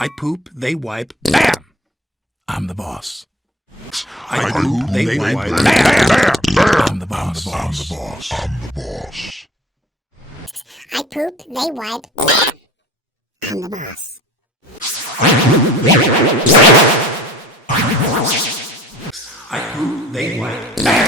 I poop, they wipe, bam! I'm the boss. I poop, they wipe, bam! Bam! I'm the boss. I'm the boss. I'm the boss. I poop, they wipe, bam! I'm the boss. I poop, they wipe, bam!